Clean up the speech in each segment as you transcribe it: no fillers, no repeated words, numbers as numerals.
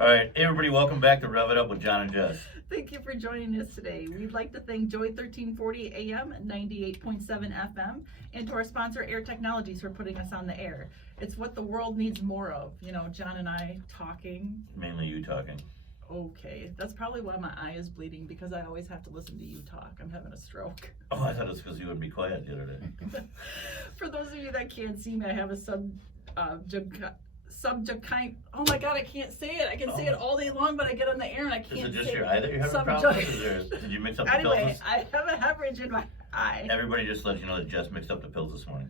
All right, hey everybody, welcome back to Rev It Up with John and Jess. Thank you for joining us today. We'd like to thank Joy 1340 AM, 98.7 FM, and to our sponsor Air Technologies for putting us on the air. It's what the world needs more of. You know, John and I talking. Mainly you talking. Okay, that's probably why my eye is bleeding, because I always have to listen to you talk. I'm having a stroke. Oh, I thought it was because you wouldn't be quiet the other day. For those of you that can't see me, I have a oh my god, I can't say it. I can say it all day long, but I get on the air and I can't say it. Is it just your eye that you're having a problem with? Did you mix up the pills? Anyway, I have a hemorrhage in my eye. Everybody just let you know that Jess mixed up the pills this morning.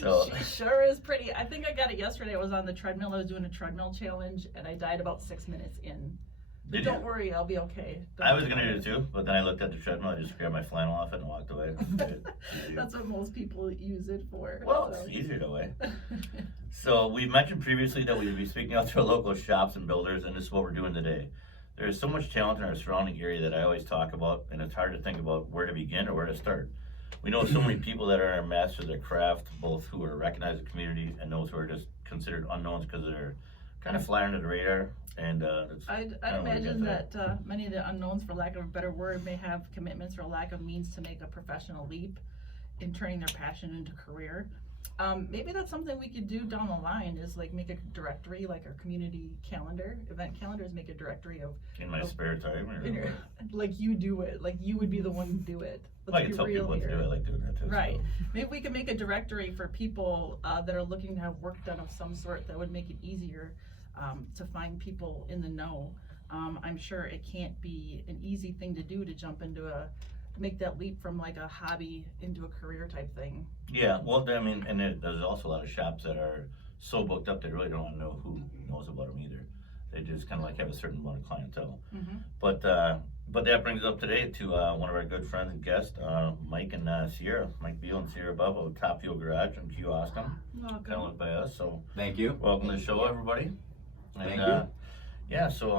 So She sure is pretty. I think I got it yesterday. I was on the treadmill. I was doing a treadmill challenge and I died about 6 minutes in. But don't worry, I'll be okay. I was gonna do it too, but then I looked at the treadmill, I just grabbed my flannel off it and walked away. That's what most people use it for. Well, it's easier that way. So we've mentioned previously that we would be speaking out to our local shops and builders, and this is what we're doing today. There is so much talent in our surrounding area that I always talk about, and it's hard to think about where to begin or where to start. We know so many people that are masters of their craft, both who are recognized in the community and those who are just considered unknowns because they're kind of fly under the radar. And I'd imagine that many of the unknowns, for lack of a better word, may have commitments or lack of means to make a professional leap in turning their passion into career. Maybe that's something we could do down the line, is like make a directory, like our community calendar, event calendars, make a directory of in my spare time, or like you do it, like you would be the one to do it. I can tell people what to do. I like doing that too. Right. So. Maybe we could make a directory for people that are looking to have work done of some sort that would make it easier to find people in the know. I'm sure it can't be an easy thing to do, to jump into make that leap from like a hobby into a career type thing. Yeah, well, I mean, and there's also a lot of shops that are so booked up they really don't want to know who knows about them either. They just kind of like have a certain amount of clientele. Mm-hmm. But that brings us up today to one of our good friends and guests, Mike and Sierra, Mike Beal and Sierra Bubb of Top Fuel Garage in Kewaskum. Kind of look by us, so thank you. Welcome to the show, everybody. Thank you. Yeah, so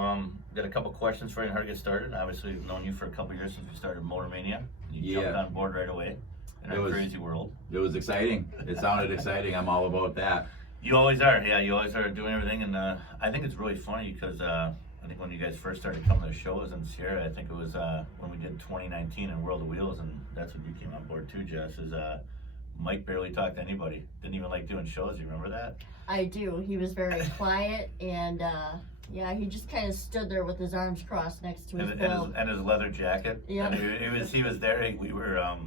got a couple questions for you on how to get started. Obviously, we've known you for a couple years since we started Motor Mania. You jumped on board right away in our crazy world. It was exciting. It sounded exciting. I'm all about that. You always are. Yeah, you always are doing everything, and I think it's really funny because I think when you guys first started coming to the shows in Sierra, I think it was when we did 2019 in World of Wheels, and that's when you came on board too, Jess. Is Mike barely talked to anybody. Didn't even like doing shows. You remember that? I do. He was very quiet, and yeah, he just kind of stood there with his arms crossed next to his build. And his leather jacket. Yeah. He was there. We were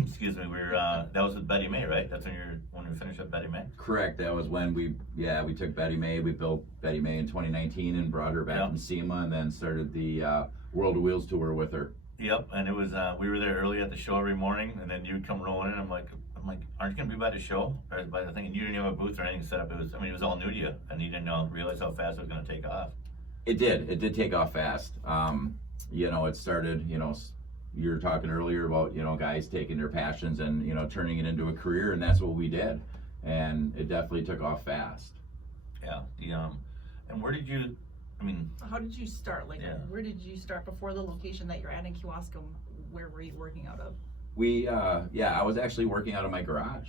excuse me. We were that was with Betty May, right? That's when we finished up Betty May. Correct. That was when we took Betty May. We built Betty May in 2019 and brought her back from SEMA, and then started the World of Wheels tour with her. Yep, and it was we were there early at the show every morning, and then you'd come rolling in. I'm like, aren't you gonna be by the show or by the thing? And you didn't have a booth or anything set up. It was all new to you, and you didn't realize how fast it was gonna take off. It did take off fast. It started. You were talking earlier about guys taking their passions and turning it into a career, and that's what we did, and it definitely took off fast. Yeah. And where did you? How did you start? Where did you start before the location that you're at in Kewaskum? Where were you working out of? I was actually working out of my garage.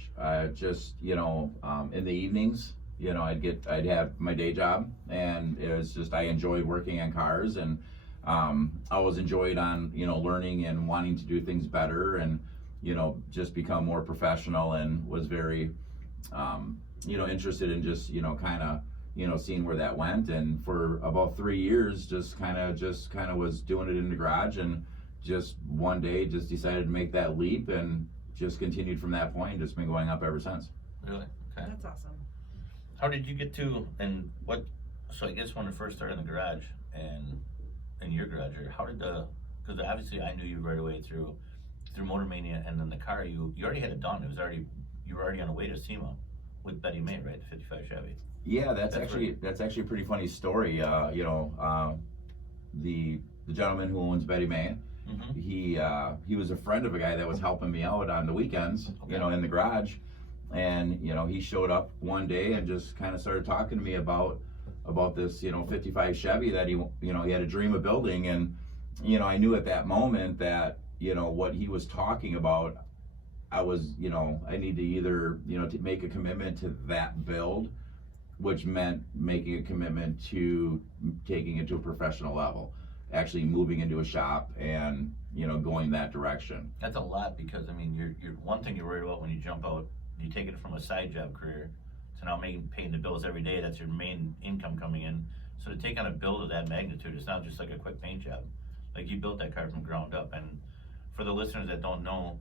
Just in the evenings, I'd have my day job, and it was just I enjoyed working on cars, and I always enjoyed on learning and wanting to do things better, and just become more professional, and was very interested in just kind of seeing where that went. And for about 3 years, just kind of was doing it in the garage, and just one day just decided to make that leap, and just continued from that point. Just been going up ever since. Really? Okay. That's awesome. How did you get to, and what, so I guess when you first started in the garage and in your garage, how did because obviously I knew you right away through Motor Mania, and then the car, you already had it done. You were already on the way to SEMA with Betty May, right? The 55 Chevy. Yeah, that's actually a pretty funny story. The gentleman who owns Betty May, mm-hmm. He was a friend of a guy that was helping me out on the weekends, in the garage, and he showed up one day and just kind of started talking to me about this 55 Chevy that he had a dream of building. And I knew at that moment that what he was talking about, I was I need to either to make a commitment to that build which meant making a commitment to taking it to a professional level, actually moving into a shop and, you know, going that direction. That's a lot, because I mean, you're one thing you're worried about when you jump out, you take it from a side job career to now paying the bills every day. That's your main income coming in. So to take on a build of that magnitude, it's not just like a quick paint job. Like, you built that car from ground up. And for the listeners that don't know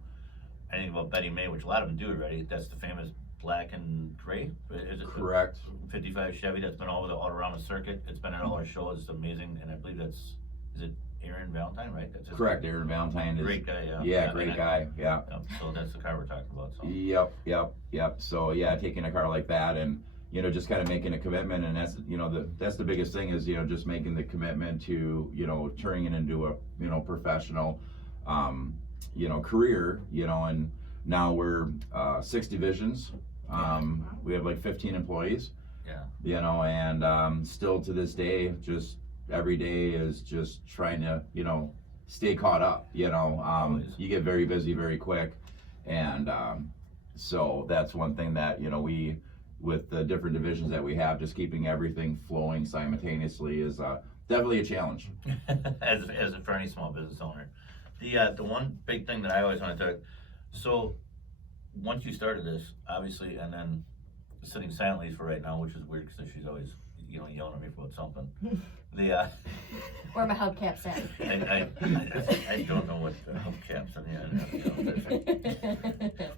anything about Betty May, which a lot of them do already, that's the famous black and gray. Is it Correct. 55 Chevy that's been all around the circuit. It's been at all our shows. It's amazing, and I believe is it Aaron Valentine, right? That's his Correct. Aaron Valentine is great guy. Yeah. Yeah, great guy. Yeah. So that's the car we're talking about. So. Yep. So yeah, taking a car like that and, you know, just kind of making a commitment, and that's, you know, that's the biggest thing is, you know, just making the commitment to, you know, turning it into a, you know, professional, you know, career, you know, and now we're 6 divisions. We have like 15 employees. Yeah. You know, and still to this day, just every day is just trying to, you know, stay caught up. You know, you get very busy very quick, and so that's one thing that, you know, we, with the different divisions that we have, just keeping everything flowing simultaneously is definitely a challenge. as for any small business owner, the one big thing that I always want to talk. So once you started this, obviously, and then sitting silently for right now, which is weird because she's always, you know, yelling at me about something. Where my hubcaps at? I don't know what the hubcaps are. Yeah,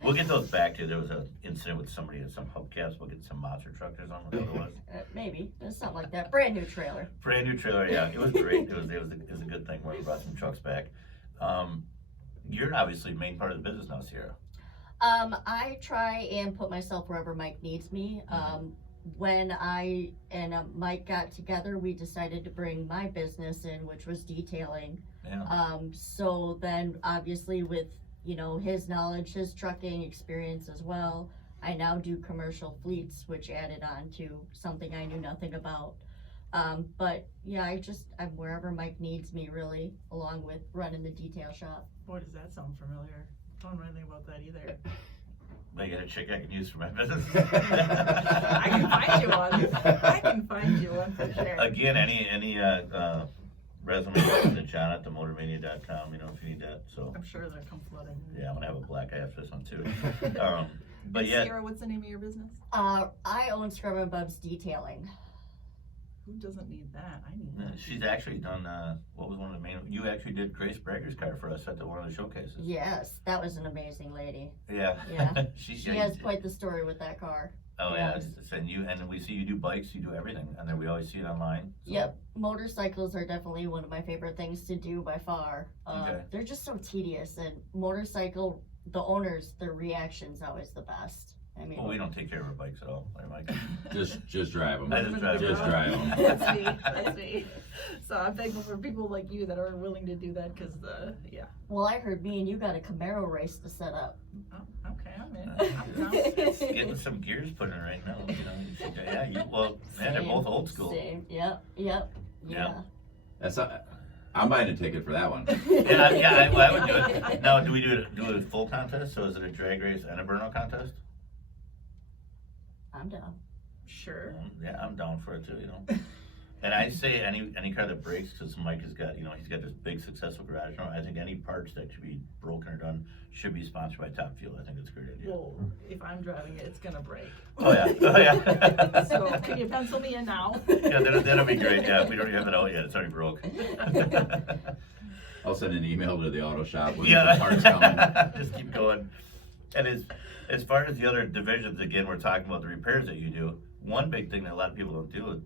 we'll get those back to you. There was an incident with somebody at some hubcaps. We'll get some monster truck or something. What it was. Maybe. It's something like that. Brand new trailer. Brand new trailer. Yeah, it was great. It was a good thing when we brought some trucks back. You're obviously the main part of the business now, Sierra. I try and put myself wherever Mike needs me. When I and Mike got together, we decided to bring my business in, which was detailing. Yeah. So then obviously with, you know, his knowledge, his trucking experience as well, I now do commercial fleets, which added on to something I knew nothing about. But yeah, I'm wherever Mike needs me, really, along with running the detail shop. Boy, does that sound familiar. I don't know anything about that either. I got a chick I can use for my business. I can find you one. I can find you one for sure. Again, any resume to John at themotormania.com, you know, if you need that. So I'm sure they'll come flooding. yeah, I'm gonna have a black eye after this one too. But yeah, Sierra, what's the name of your business? I own Scrub and Bubb's Detailing. Who doesn't need that? I need that. she's actually done. What was one of the main? You actually did Grace Bragger's car for us at one of the showcases. Yes, that was an amazing lady. Yeah. Yeah. she has quite the story with that car. Oh Yes. yeah, and we see you do bikes, you do everything, and then we always see it online. So. Yep, motorcycles are definitely one of my favorite things to do by far. Okay. They're just so tedious, and motorcycle, the owners, their reaction's always the best. I mean, Well, we don't take care of our bikes at all, right, Mike? Just drive them. I just drive Just them. drive them. That's me. That's me. So I'm thankful for people like you that are willing to do that because yeah. well, I heard me and you got a Camaro race to set up. Oh, okay, I'm in. I'm down. Getting some gears put in right now. You know, man, they're both old school. Same. Yep. Yeah. That's I'm buying a ticket for that one. I would do it. Now, do we do a full contest? So is it a drag race and a burnout contest? I'm down. Sure. Yeah, I'm down for it too. You know. And I say any car that breaks, because Mike has got, he's got this big successful garage. I think any parts that should be broken or done should be sponsored by Top Fuel. I think it's a great idea. Well, if I'm driving it, it's gonna break. Oh yeah. So can you pencil me in now? Yeah, that'll be great. Yeah, we don't even have it out yet. It's already broke. I'll send an email to the auto shop when Yeah. the parts coming. Just keep going. And as far as the other divisions, again, we're talking about the repairs that you do. One big thing that a lot of people don't do,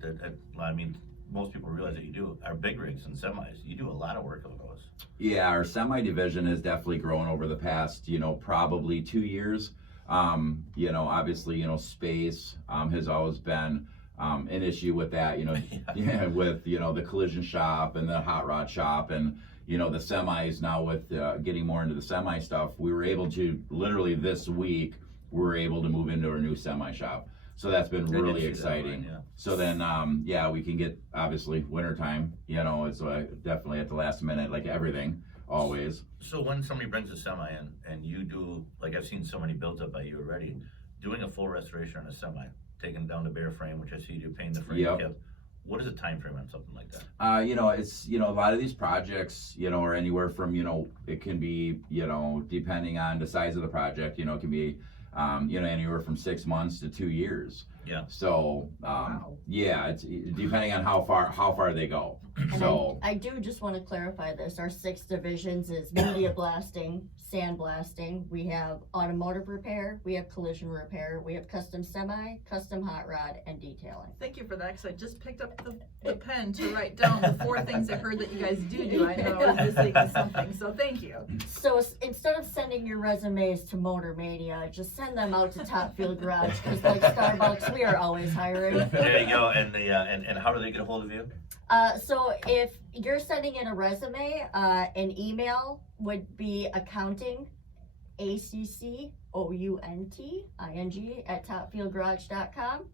most people realize that you do, are big rigs and semis. You do a lot of work on those. Yeah, our semi division has definitely grown over the past, probably 2 years. Obviously, space has always been an issue with that, with, the collision shop and the hot rod shop and, the semis now with getting more into the semi stuff. We were able to, literally this week, we were able to move into our new semi shop. So that's been really exciting. Yeah. So then, we can get, obviously, wintertime, it's definitely at the last minute, like everything, always. So when somebody brings a semi in and you do, like I've seen so many built up by you already, doing a full restoration on a semi, taking down the bare frame, which I see you do, painting the frame. Yep. What is the time frame on something like that? It's, a lot of these projects, are anywhere from, it can be, depending on the size of the project, it can be, anywhere from 6 months to 2 years. Yeah. So, Wow. yeah, it's depending on how far they go. And So, I do just want to clarify this. Our 6 divisions is media blasting, sandblasting. We have automotive repair. We have collision repair. We have custom semi, custom hot rod, and detailing. Thank you for that, because I just picked up the pen to write down the 4 things I heard that you guys do. I know I was missing something, so thank you. So instead of sending your resumes to Motor Mania, just send them out to Top Field Garage, because like Starbucks, we are always hiring. There you go. And the and how do they get a hold of you? So if you're sending in a resume, an email would be accounting, ACCOUNTING at topfieldgarage.com.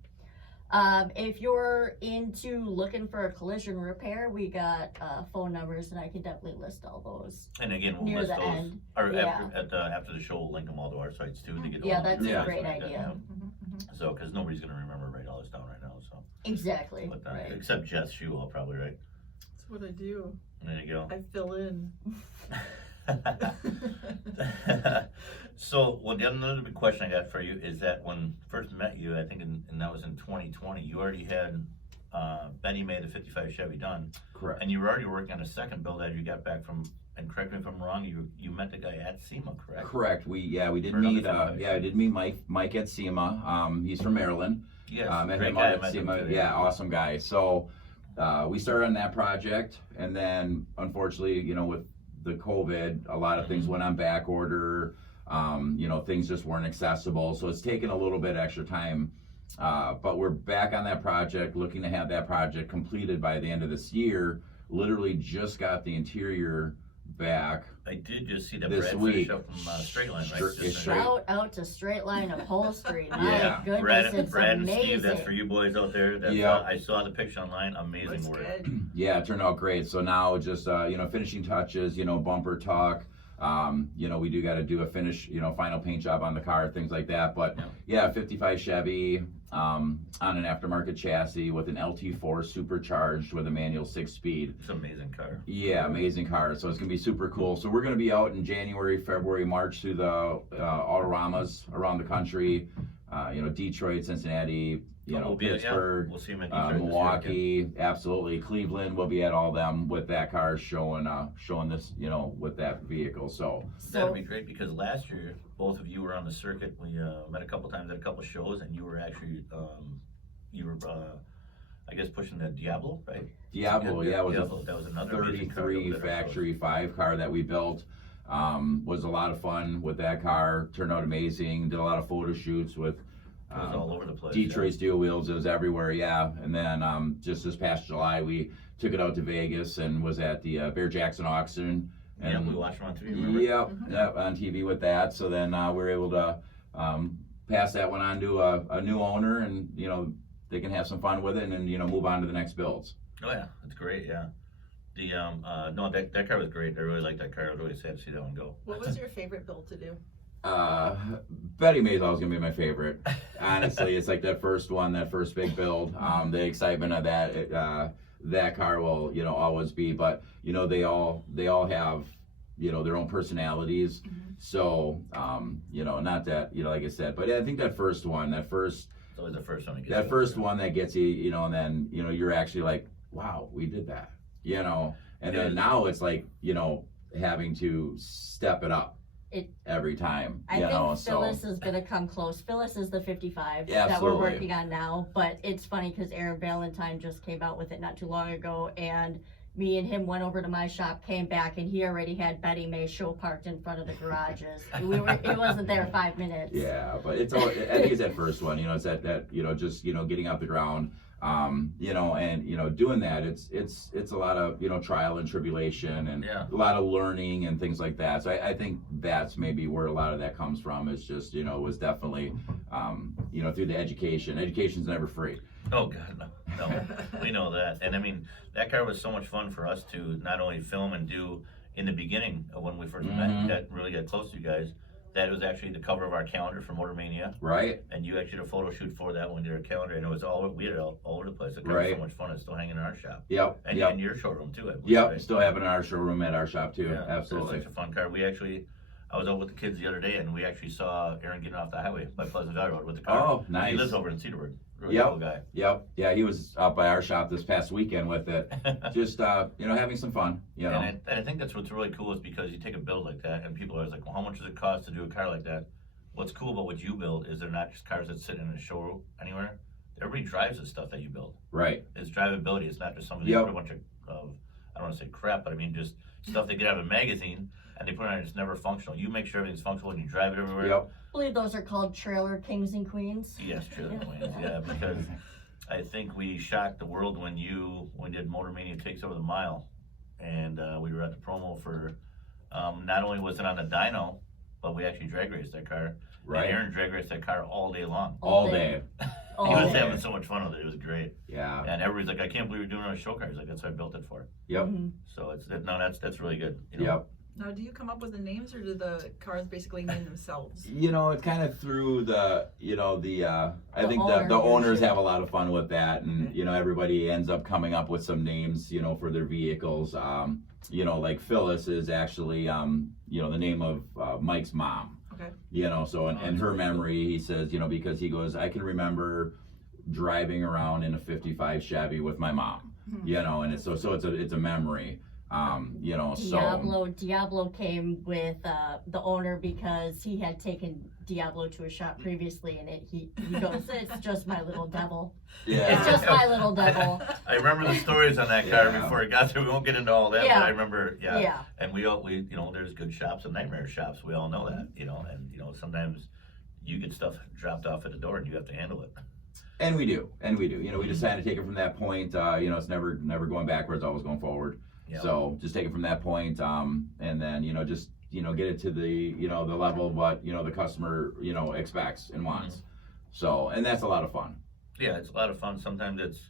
If you're into looking for a collision repair, we got phone numbers, and I can definitely list all those. And again, we'll Near list the those. end. Or Yeah. after the show, we'll link them all to our sites too to get. Yeah, all the that's a information great like that, idea. yeah. So, because nobody's gonna remember write all this down right now. So, Exactly. but, Right. except Jess, she will probably, right? That's what I do. There you go. I fill in. So, well, the other big question I got for you is that when first met you, I think, and that was in 2020, you already had Benny May the 55 Chevy done, correct. and you were already working on a second build as you got back from. And correct me if I'm wrong. You met the guy at SEMA, correct? Correct. We did Heard on the meet. 55. I did meet Mike at SEMA. He's from Maryland. Yes. Met Great him guy. out I at met him SEMA. today. Yeah, awesome guy. So we started on that project, and then unfortunately, with the COVID, a lot of things went on back order. Things just weren't accessible, so it's taken a little bit extra time. But we're back on that project, looking to have that project completed by the end of this year. Literally just got the interior back. I did just see that This Brad week. finished up from Straight Line, right? Straight- Just- straight- Shout out to Straight Line Upholstery. My Yeah. goodness, Brad, it's Brad and amazing. Steve, that's for you boys out there. That's, Yeah. I saw the picture online. Amazing Looks work. good. Yeah, it turned out great. So now just finishing touches, bumper tuck. We do got to do a finish, final paint job on the car, things like that. But yeah, 55 Chevy on an aftermarket chassis with an LT4 supercharged with a manual 6-speed. It's an amazing car. Yeah, amazing car. So it's gonna be super cool. So we're gonna be out in January, February, March through the Autoramas around the country. Detroit, Cincinnati, We'll be Pittsburgh. We'll see him at Detroit this year again. Milwaukee, absolutely. Cleveland, we'll be at all them with that car showing this, with that vehicle. So That'd be great because last year both of you were on the circuit. We met a couple times at a couple shows, and you were actually I guess pushing the Diablo, right? Diablo, yeah, was Diablo. That was a another amazing car 33 that I showed. factory 5 car that we built. Was a lot of fun with that car. Turned out amazing. Did a lot of photo shoots with It was all over the place. Detroit Steel Wheels. It was everywhere, yeah. And then just this past July, we took it out to Vegas and was at the Bear Jackson auction. Yeah, And we watched him on TV, remember? Yep, on TV with that. So then we were able to pass that one on to a new owner, and they can have some fun with it, and then move on to the next builds. Oh yeah, it's great. Yeah, the no, that car was great. I really liked that car. I was really sad to see that one go. What was your favorite build to do? Betty May's always gonna be my favorite. Honestly, it's like that first one, that first big build. The excitement of that, that car will always be. But they all have their own personalities. So not that like I said, but I think that first one, It's always the first one. that first one that gets you, and then you're actually like, wow, we did that, and then now it's like having to step it up every time, I think so Phyllis is gonna come close. Phyllis is the 55 Yeah, that we're absolutely. working on now, but it's funny because Aaron Valentine just came out with it not too long ago, and me and him went over to my shop, came back, and he already had Betty May show parked in front of the garages. It wasn't there 5 minutes. yeah, but it's all, I think it's that first one, it's that just getting out the ground, and doing that, it's a lot of trial and tribulation and a lot of learning and things like that. So I think that's maybe where a lot of that comes from. It's just was definitely through the education. Education's never free. Oh God, no, we know that. And I mean, that car was so much fun for us to not only film and do in the beginning of when we first met, that really got close to you guys. that was actually the cover of our calendar for Motor Mania, Right. and you actually did a photo shoot for that when we did our calendar, and it was we had it all over the place. It was Right. so much fun. It's still hanging in our shop, Yep. and Yep. in your showroom too. I believe, Yep. right? Still having our showroom at our shop too. Yeah, Absolutely. It's such a fun car. I was out with the kids the other day, and we actually saw Aaron getting off the highway by Pleasant Valley Road with the car. Oh, nice. He lives over in Cedarburg. Really Yep. cool guy. Yep. Yeah, he was out by our shop this past weekend with it. Just having some fun. You know. And I think that's what's really cool is because you take a build like that, and people are always like, well, how much does it cost to do a car like that? What's cool about what you build is they're not just cars that sit in a show anywhere. Everybody drives the stuff that you build. Right. It's drivability. It's not just something Yep. you put a bunch of I don't want to say crap, but I mean just stuff they get out of a magazine and they put it on. It's never functional. You make sure everything's functional and you drive it everywhere. Yep. I believe those are called trailer kings and queens. Yes, trailer queens. Yeah, because I think we shocked the world when did Motor Mania Takes Over the Mile, and we were at the promo for. Not only was it on the dyno, but we actually drag raced that car. Right. And Aaron drag raced that car all day long. All day. All He was day. having so much fun with it. It was great. Yeah. And everybody's like, I can't believe you're doing it on a show car. He's like, that's what I built it for. Yep. Mhm. So that's really good. You know? Yep. Now, do you come up with the names, or do the cars basically name themselves? It's kind of through I think owner the owners usually. have a lot of fun with that, and everybody ends up coming up with some names, for their vehicles. Like Phyllis is actually the name of Mike's mom. Okay. So in her memory, he says, because he goes, I can remember driving around in a 55 Chevy with my mom, and it's it's a memory. Diablo came with the owner because he had taken Diablo to a shop previously, and he goes, it's just my little devil. Yeah. It's just my little devil. I remember the stories on that car Yeah. before it got there. We won't get into all that, Yeah. but I remember, yeah. Yeah. And we there's good shops and nightmare shops. We all know that, and sometimes you get stuff dropped off at the door and you have to handle it. And we do. We decided to take it from that point. It's never going backwards, always going forward. Yeah. So just take it from that point, and then just get it to the the level of what the customer expects and wants. So, and that's a lot of fun. Yeah, it's a lot of fun. Sometimes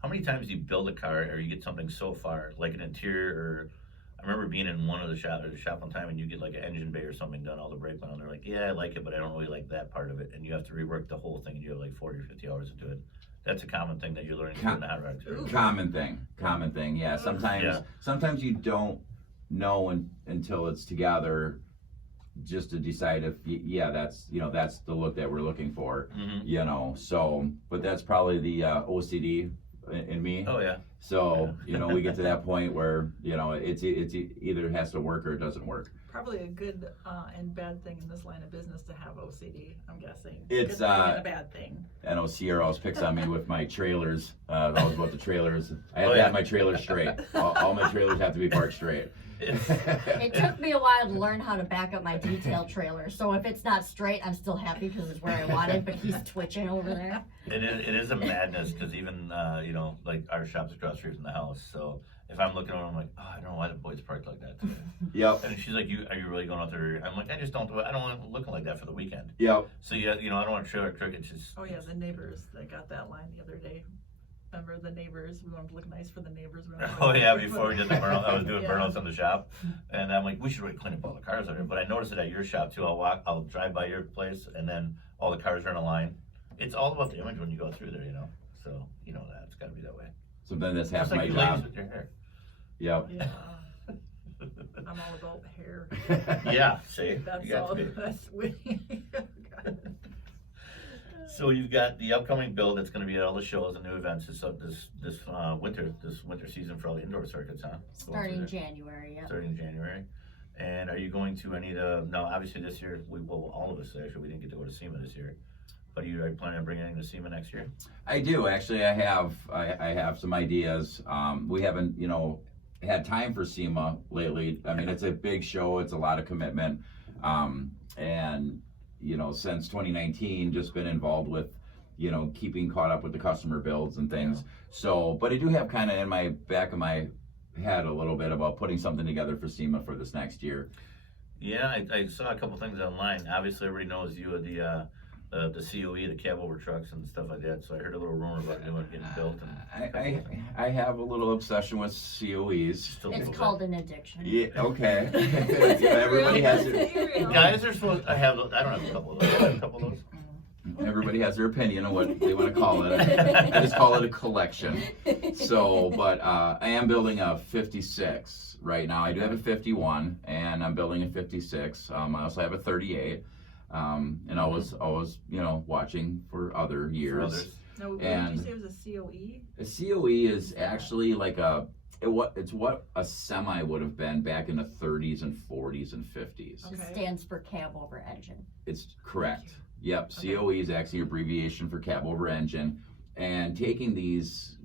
how many times do you build a car or you get something so far, like an interior, or I remember being in one of the shop one time and you get like an engine bay or something done, all the brake on, they're like, yeah, I like it, but I don't really like that part of it, and you have to rework the whole thing and you have like 40 or 50 hours to do it. That's a common thing that you're learning in the hot rod experience. Common thing. Yeah. Sometimes you don't know until it's together, just to decide if that's that's the look that we're looking for. So, but that's probably the OCD in me. Oh yeah. So we get to that point where it's either has to work or it doesn't work. Probably a good and bad thing in this line of business to have OCD, I'm guessing. It's, good thing and a bad thing. I know Sierra always picks on me with my trailers. Always about the trailers. I have to yeah. have my trailers straight. All my trailers have to be parked straight. It took me a while to learn how to back up my detail trailer, so if it's not straight, I'm still happy because it's where I wanted, but he's twitching over there. It is a madness because even like our shop's across the street from the house. So if I'm looking over, I'm like, oh, I don't know why the boys parked like that today. Yep. And she's like, are you really going out there? I'm like, I don't want to look like that for the weekend. Yep. So I don't want to trailer trick. It's just. Oh yeah, the neighbors that got that line the other day. Remember the neighbors? We wanted to look nice for the neighbors. Oh yeah, before we did the burnout, I was doing Yeah. burnouts on the shop, and I'm like, we should really clean up all the cars out here. But I noticed it at your shop too. I'll drive by your place, and then all the cars are in a line. It's all about the image when you go through there, So that it's got to be that way. Sometimes that's half Just like my you ladies job. with your hair. Yep. Yeah. I'm all about hair. Yeah, see, That's you got all. to be. That's So you've got the upcoming build that's going to be at all the shows and new events this winter season for all the indoor circuits, huh? Starting January, yeah. Starting in January. And are you going to any of the? No, obviously this year all of us actually we didn't get to go to SEMA this year. But are you planning on bringing anything to SEMA next year? I do actually. I have some ideas. We haven't had time for SEMA lately. I mean, it's a big show. It's a lot of commitment, and since 2019, just been involved with keeping caught up with the customer builds and things. Yeah. So, but I do have kind of in my back of my head a little bit about putting something together for SEMA for this next year. Yeah, I saw a couple things online. Obviously, everybody knows you are the COE, the cab over trucks and stuff like that. So I heard a little rumor about doing getting built. And I have a little obsession with COEs. Just a It's little called an addiction. Yeah, okay. Everybody has their, bit. Guys are supposed. I have. I don't have a couple of those. I have a couple of those. everybody has their opinion on what they want to call it. I just call it a collection. So, but I am building a 56 right now. I do have a 51, and I'm building a 56. I also have a 38. And I was always, watching for other years. others. Now, what And- did you say it was a COE? A COE is actually like it's what a semi would have been back in the 30s and 40s and 50s. It Okay. stands for cab over engine. It's correct. Yep, Okay. COE is actually abbreviation for cab over engine. And taking these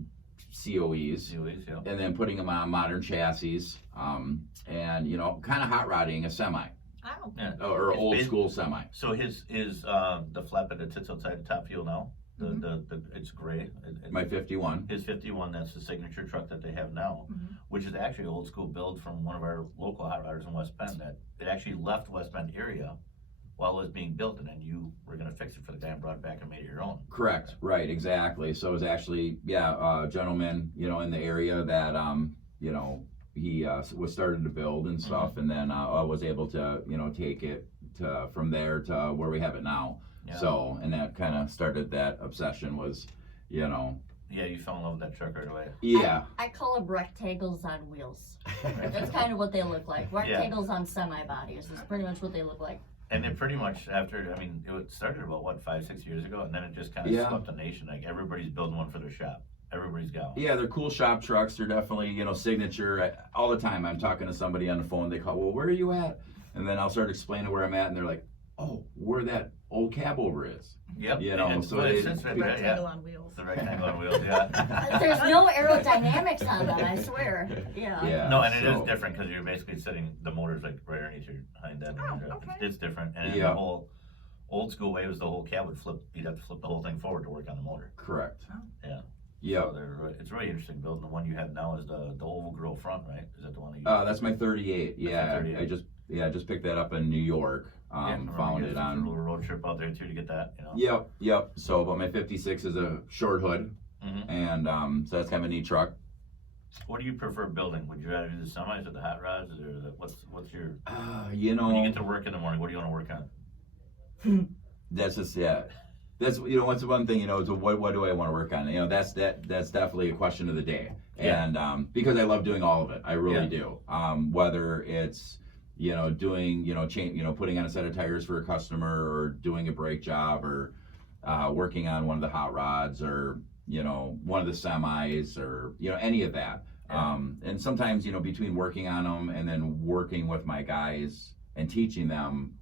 COEs COEs, yeah. and then putting them on modern chassis, and kind of hot rodding a semi Oh. Yeah. or It's old basi- school semi. So his the flatbed that sits outside the top fuel now. The it's gray. My 51. His 51, that's the signature truck that they have now, Mhm. which is actually an old school build from one of our local hot rodders in West Bend. That it actually left West Bend area while it was being built, and then you were gonna fix it for the guy and brought it back and made it your own. Correct. Right. Exactly. So it was actually, a gentleman, in the area that, he was started to build and stuff, and then I was able to, take it from there to where we have it now. Yeah. So, and that kind of started that obsession was, Yeah, you fell in love with that truck right away. yeah. I call them rectangles on wheels. That's kind of what they look like. Rectangles on semi bodies is pretty much what they look like. And it pretty much it started about 5-6 years ago, and then it just kind of Yeah. swept the nation. Like everybody's building one for their shop. Everybody's got one. Yeah, they're cool shop trucks. They're definitely, signature. All the time I'm talking to somebody on the phone, they call, well, where are you at? And then I'll start explaining where I'm at, and they're like, oh, where that old cab over is. Yep. And so so it's it- since The right there, rectangle yeah. on wheels. The rectangle on wheels, yeah. There's no aerodynamics on them, I swear. Yeah. Yeah. No, and it so- is different because you're basically sitting, the motor's like right underneath your hind end. Oh, and okay. It's different, and Yeah. the whole old school way was the whole cab would flip. You'd have to flip the whole thing forward to work on the motor. Correct. Yeah. Yeah. So it's really interesting building. The one you have now is the oval grill front, right? Is that the one that you? That's my 38. That's Yeah, the 38. I just picked that up in New York. Found it A on. little road trip out there too to get that. Yep. So, but my 56 is a short hood, Mhm. and so that's kind of a neat truck. What do you prefer building? Would you rather do the semis or the hot rods, or what's your? When You you get to work in the morning, what do you want to work on? that's just That's what's the one thing is what do I want to work on? That's definitely a question of the day, Yeah. and because I love doing all of it, I really Yeah. do. Whether it's doing putting on a set of tires for a customer, or doing a brake job, or working on one of the hot rods, or one of the semis, or any of that. Yeah. And sometimes between working on them and then working with my guys and teaching them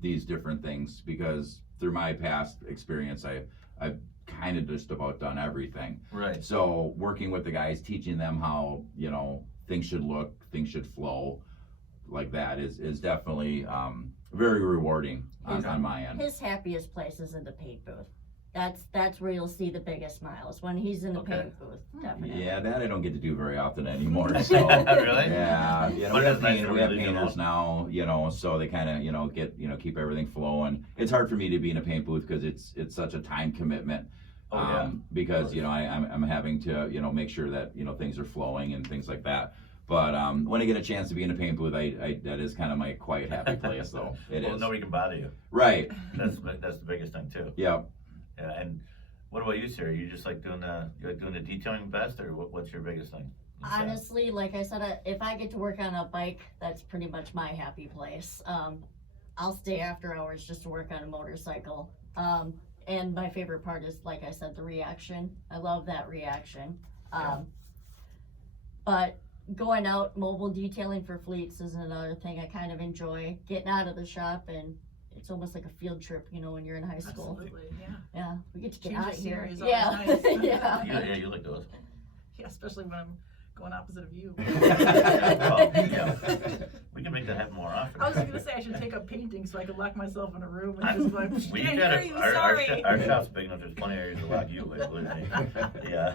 these different things, because through my past experience I've kind of just about done everything. Right. So working with the guys, teaching them how things should look, things should flow, like that is definitely very rewarding on my end. His happiest place is in the paint booth. That's where you'll see the biggest smiles, when he's in the Okay. paint booth. Definitely. Yeah, that I don't get to do very often anymore. So Really? yeah, But we have, it's nice to we have really do painters that. now, so they kind of get keep everything flowing. It's hard for me to be in a paint booth because it's such a time commitment. Oh, yeah. Because I'm having to make sure that things are flowing and things like that. But when I get a chance to be in a paint booth, I that is kind of my quiet, happy place, though. It Well, is. nobody can bother you. Right. That's the biggest thing too. Yeah. Yeah. And what about you, Sarah? You just like doing the detailing best, or what's your biggest thing? Honestly, like I said, if I get to work on a bike, that's pretty much my happy place. I'll stay after hours just to work on a motorcycle. And my favorite part is, like I said, the reaction. I love that reaction. But going out mobile detailing for fleets is another thing I kind of enjoy. Getting out of the shop, and it's almost like a field trip, when you're in high school. Absolutely, yeah. Yeah, we get to get Change out of of here. scenery is always Yeah, nice. yeah. Yeah, you like those. Yeah, especially when I'm going opposite of you. Well, yeah. We can make that happen more often. I was just gonna say I should take up painting so I could lock myself in a room and just like, We can't got hear you, our sorry. our shop's big enough. There's plenty of areas to lock you with, believe me. Yeah.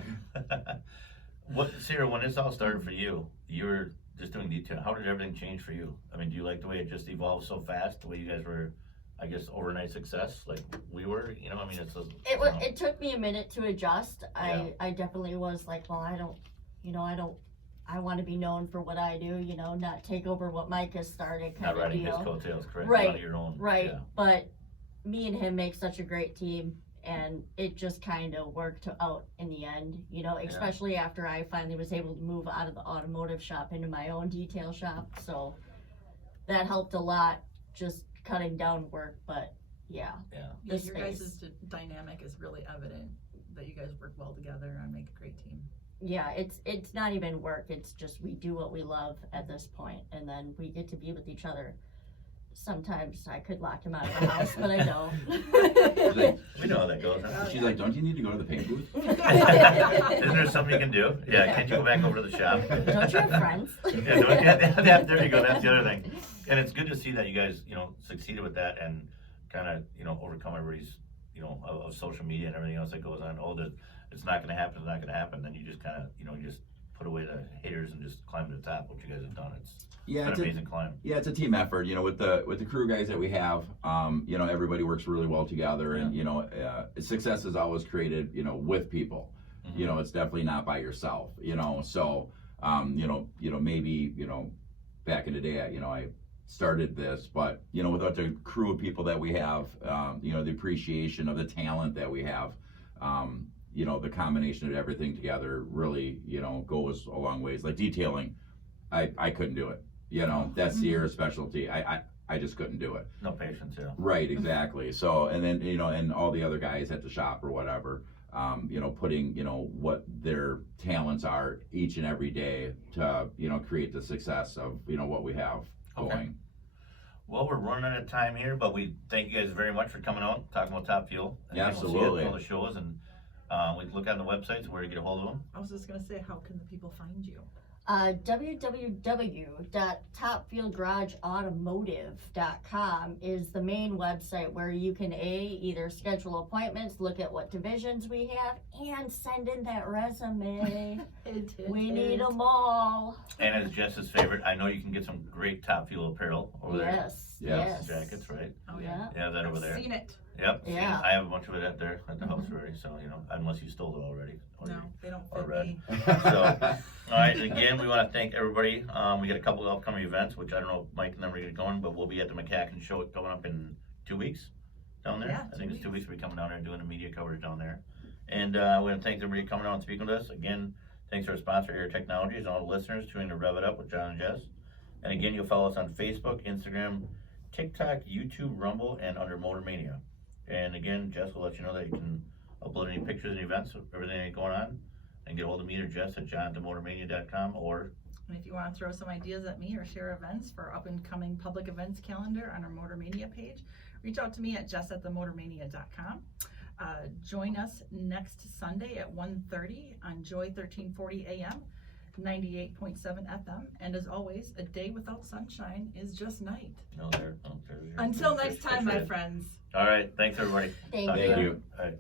Sarah, when this all started for you, you were just doing detail. How did everything change for you? I mean, do you like the way it just evolved so fast? The way you guys were I guess, overnight success like we were, you know, I mean, It took me a minute to adjust. I definitely was like, well, I want to be known for what I do, not take over what Mike has started kind not of riding his deal. coattails, correct? Right, Out of your own. Right, Yeah. but me and him make such a great team, and it just kind of worked out in the end, especially after I finally was able to move out of the automotive shop into my own detail shop, so that helped a lot, just cutting down work, but yeah. Yeah, the your guys' space. dynamic is really evident, that you guys work well together and make a great team. Yeah, it's not even work, it's just we do what we love at this point, and then we get to be with each other. Sometimes I could lock him out of the house, but I don't. We know how that goes. Huh? She's like, don't you need to go to the paint booth? Isn't there something you can do? Yeah, can't you go back over to the shop? Don't you have friends? There you go, that's the other thing. And it's good to see that you guys, succeeded with that and kind of, overcome everybody's, of social media and everything else that goes on. Oh, it's not gonna happen, it's not gonna happen. Then you just kind of, you just put away the haters and just climb to the top, what you guys have done. It's been an amazing climb. Yeah, it's a team effort. With the crew guys that we have, everybody works really well together, and success is always created, with people. Mm-hmm. It's definitely not by yourself. So maybe back in the day, I started this, but without the crew of people that we have, the appreciation of the talent that we have, the combination of everything together really, goes a long ways. Like detailing, I couldn't do it. That's Sierra's specialty. I just couldn't do it. No patience, yeah. Right, exactly. So, and then, and all the other guys at the shop or whatever, putting, what their talents are each and every day to, create the success of, what we have going. Okay. Well, we're running out of time here, but we thank you guys very much for coming out, talking about Top Fuel. And Yeah, we'll see you absolutely. at all the shows, and we can look on the websites where to get a hold of them. I was just gonna say, how can the people find you? www.topfieldgarageautomotive.com is the main website where you can either schedule appointments, look at what divisions we have, and send in that resume. We need them all. And as Jess's favorite, I know you can get some great Top Fuel apparel over there. Yes. Jackets, right? Oh yeah. You have that over there. Seen it. Yep. Yeah. I have a bunch of it out there at the house already, so, unless you stole it already. Or No, they don't or fit red. me. So, all right, again, we want to thank everybody. We got a couple of upcoming events, which I don't know if Mike and them are going to get going, but we'll be at the McCacken show coming up in 2 weeks down there. Yeah, I think 2 it's 2 weeks we'll be coming down there and doing the media coverage down there. And we want to thank everybody coming out and speaking with us. Again, thanks to our sponsor, Air Technologies, and all the listeners tuning to Rev It Up with John and Jess. And again, you'll follow us on Facebook, Instagram, TikTok, YouTube, Rumble, and under Motor Mania. And again, Jess will let you know that you can upload any pictures and events of everything that's going on, and get a hold of me or Jess at john@motormania.com, or And if you want to throw some ideas at me or share events for up and coming public events calendar on our Motor Mania page, reach out to me at jess@themotormania.com. Join us next Sunday at 1:30 on Joy 1340 AM, 98.7 FM. And as always, a day without sunshine is just night. there's your Until next time, my friend. friends. All right, thanks everybody. Thank Talk to Thank you. you. All right.